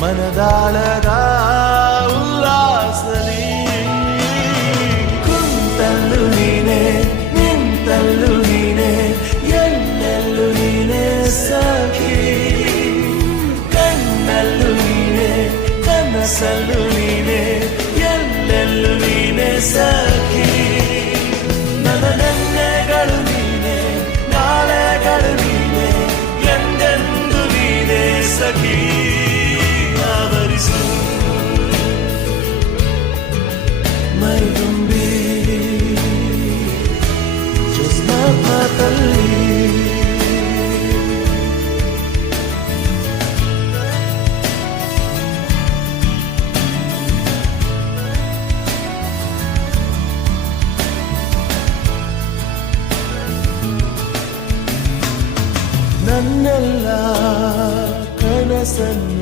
ಮನದಾಳದ ಉಲ್ಲಾಸಲಿ ಕುಂತಲ್ಲು ನೀನೆ ನಿಂತಲ್ಲು ನೀನೆ ಎಲ್ಲೆಲ್ಲೂ ನೀನೆ ಸಖಿ ಕಣ್ಣಲ್ಲೂ ನೀನೆ ಕನಸಲ್ಲೂ ನೀನೆ ಎಲ್ಲೆಲ್ಲೂ ನೀನೆ ಸಖಿ ನನ್ನ ನೆನ್ನೆಗಳು ನೀನೆ ನಾಳೆಗಳು ನೀನೆ ಎಂದೆಂದು ನೀನೆ ಸಖಿ ಆವರಿಸು ಮೈದುಂಬಿ ಮಾತಲ್ಲಿ ನನ್ನೆಲ್ಲ ಕನಸನ್ನು